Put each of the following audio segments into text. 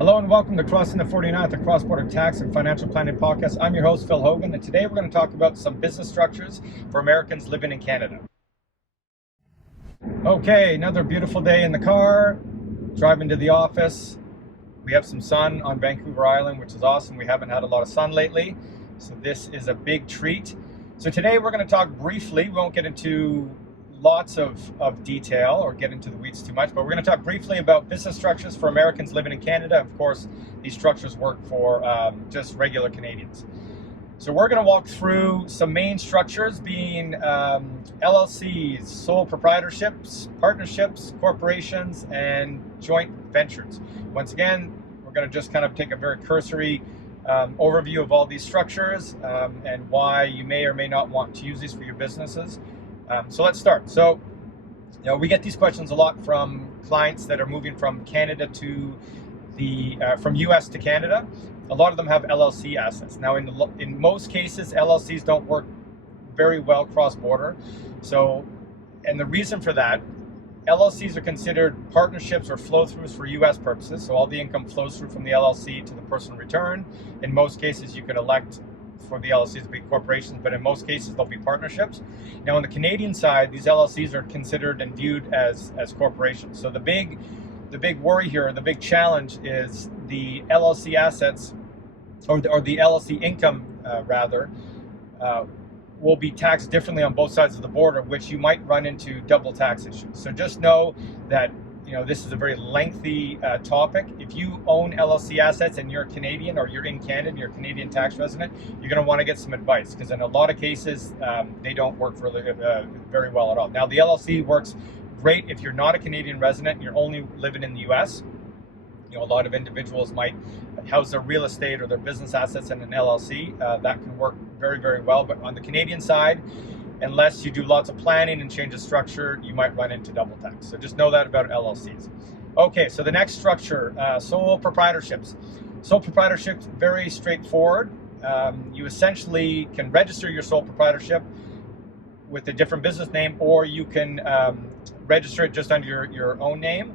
Hello and welcome to Crossing the 49th, the Cross-Border Tax and Financial Planning Podcast. I'm your host, Phil Hogan, and today we're going to talk about some business structures for Americans living in Canada. Okay, another beautiful day in the car, driving to the office. We have some sun on Vancouver Island, which is awesome. We haven't had a lot of sun lately, so this is a big treat. So today we're going to talk briefly. We won't get into lots of detail or get into the weeds too much, but we're going to talk briefly about business structures for Americans living in Canada. Of course, these structures work for just regular Canadians. So we're going to walk through some main structures being LLCs, sole proprietorships, partnerships, corporations, and joint ventures. Once again, we're going to just kind of take a very cursory overview of all these structures and why you may or may not want to use these for your businesses. So let's start. So, we get these questions a lot from clients that are moving from Canada to from US to Canada. A lot of them have LLC assets. Now, in most cases, LLCs don't work very well cross-border. So, and the reason for that, LLCs are considered partnerships or flow-throughs for US purposes. So all the income flows through from the LLC to the personal return. In most cases, you can elect for the LLCs to be corporations, but in most cases they'll be partnerships. Now on the Canadian side, these LLCs are considered and viewed as corporations. So the big worry here, the big challenge is the LLC assets or the LLC income will be taxed differently on both sides of the border, which you might run into double tax issues. So just know that this is a very lengthy topic. If you own LLC assets and you're Canadian or you're in Canada, you're a Canadian tax resident, you're going to want to get some advice because in a lot of cases, they don't work really very well at all. Now, the LLC works great if you're not a Canadian resident and you're only living in the US. A lot of individuals might house their real estate or their business assets in an LLC. That can work very, very well. But on the Canadian side, unless you do lots of planning and change the structure, you might run into double tax. So just know that about LLCs. Okay, so the next structure, sole proprietorships. Sole proprietorship, very straightforward. You essentially can register your sole proprietorship with a different business name, or you can register it just under your own name,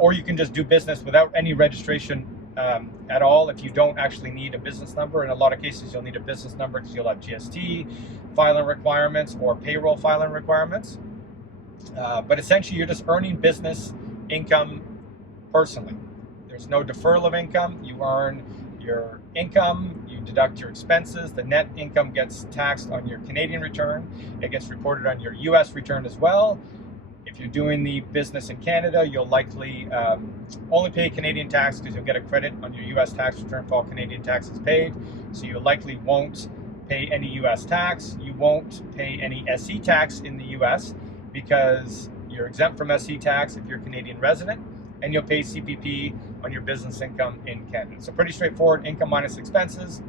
or you can just do business without any registration at all if you don't actually need a business number. In a lot of cases, you'll need a business number because you'll have GST filing requirements or payroll filing requirements. But essentially, you're just earning business income personally. There's no deferral of income. You earn your income, you deduct your expenses. The net income gets taxed on your Canadian return. It gets reported on your US return as well. If you're doing the business in Canada, you'll likely only pay Canadian tax because you'll get a credit on your US tax return for all Canadian taxes paid. So you likely won't pay any US tax. You won't pay any SE tax in the US because you're exempt from SE tax if you're a Canadian resident, and you'll pay CPP on your business income in Canada. So pretty straightforward, income minus expenses.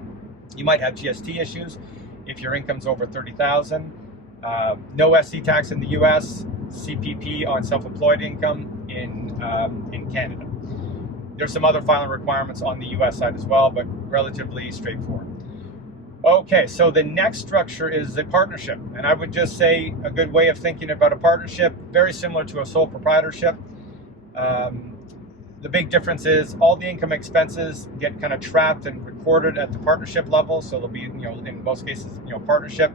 You might have GST issues if your income's over $30,000. No SE tax in the US, CPP on self-employed income in Canada. There's some other filing requirements on the US side as well, but relatively straightforward. Okay, so the next structure is a partnership, and I would just say a good way of thinking about a partnership, very similar to a sole proprietorship. The big difference is all the income expenses get kind of trapped and recorded at the partnership level, so there'll be, in most cases, partnership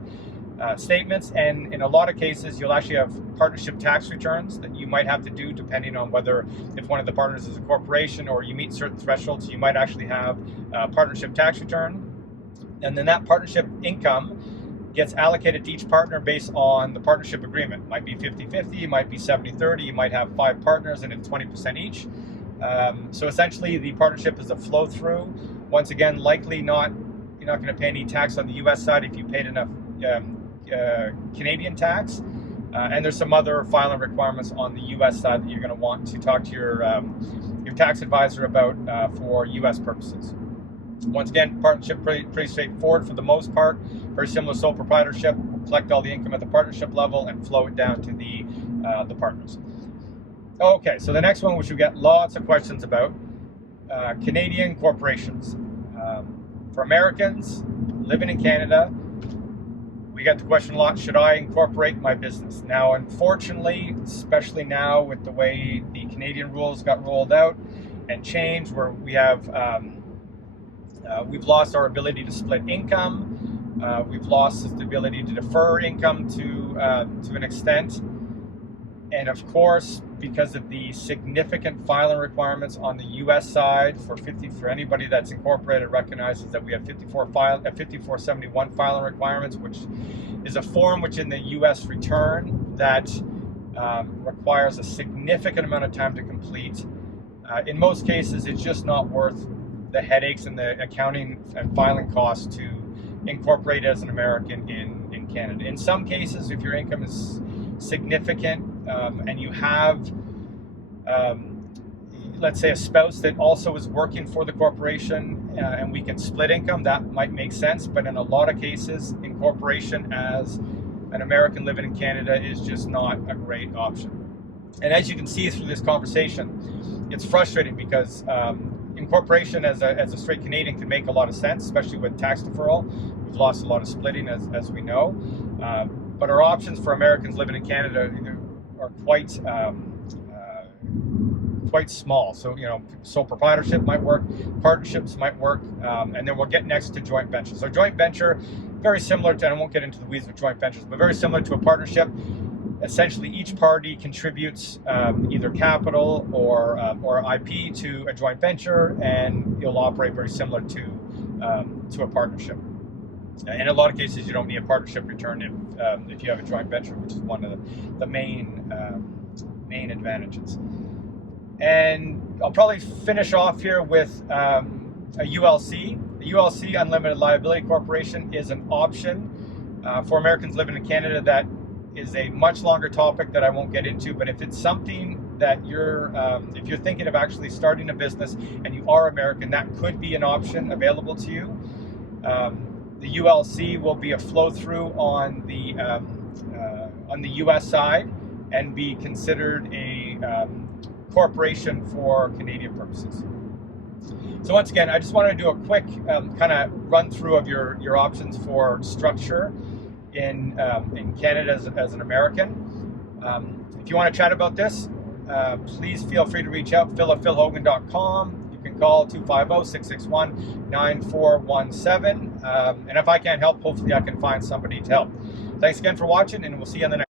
statements, and in a lot of cases you'll actually have partnership tax returns that you might have to do depending on if one of the partners is a corporation or you meet certain thresholds. You might actually have a partnership tax return, and then that partnership income gets allocated to each partner based on the partnership agreement. It might be 50-50, it might be 70-30, you might have 5 partners and it's 20% each. So essentially the partnership is a flow through. Once again, likely you're not going to pay any tax on the US side if you paid enough Canadian tax, and there's some other filing requirements on the US side that you're going to want to talk to your tax advisor about for US purposes. Once again, partnership pretty straightforward for the most part. Very similar to sole proprietorship. We'll collect all the income at the partnership level and flow it down to the partners. Okay, so the next one, which we get lots of questions about, Canadian corporations. For Americans living in Canada, we get the question a lot, should I incorporate my business? Now, unfortunately, especially now with the way the Canadian rules got rolled out, and change, where we have we've lost our ability to split income. We've lost the ability to defer income to an extent. And of course, because of the significant filing requirements on the US side, for anybody that's incorporated recognizes that we have 5471 filing requirements, which is a form which in the US return that requires a significant amount of time to complete. In most cases, it's just not worth the headaches and the accounting and filing costs to incorporate as an American in Canada. In some cases, if your income is significant and you have, let's say, a spouse that also is working for the corporation and we can split income, that might make sense. But in a lot of cases, incorporation as an American living in Canada is just not a great option. And as you can see through this conversation, it's frustrating because incorporation as a straight Canadian can make a lot of sense, especially with tax deferral. We've lost a lot of splitting, as we know. But our options for Americans living in Canada are quite small. So, sole proprietorship might work, partnerships might work, and then we'll get next to joint venture. So joint venture, very similar to, and I won't get into the weeds with joint ventures, but very similar to a partnership. Essentially, each party contributes either capital or IP to a joint venture, and it'll operate very similar to a partnership. In a lot of cases, you don't need a partnership return if you have a joint venture, which is one of the main advantages. And I'll probably finish off here with a ULC. The ULC, Unlimited Liability Corporation, is an option for Americans living in Canada. That is a much longer topic that I won't get into, but if it's something that if you're thinking of actually starting a business and you are American, that could be an option available to you. The ULC will be a flow through on the US side and be considered a corporation for Canadian purposes. So once again, I just want to do a quick kind of run through of your options for structure in Canada as an American. If you want to chat about this, please feel free to reach out, phil@philhogan.com. You can call 250-661-9417. And if I can't help, hopefully I can find somebody to help. Thanks again for watching, and we'll see you on the next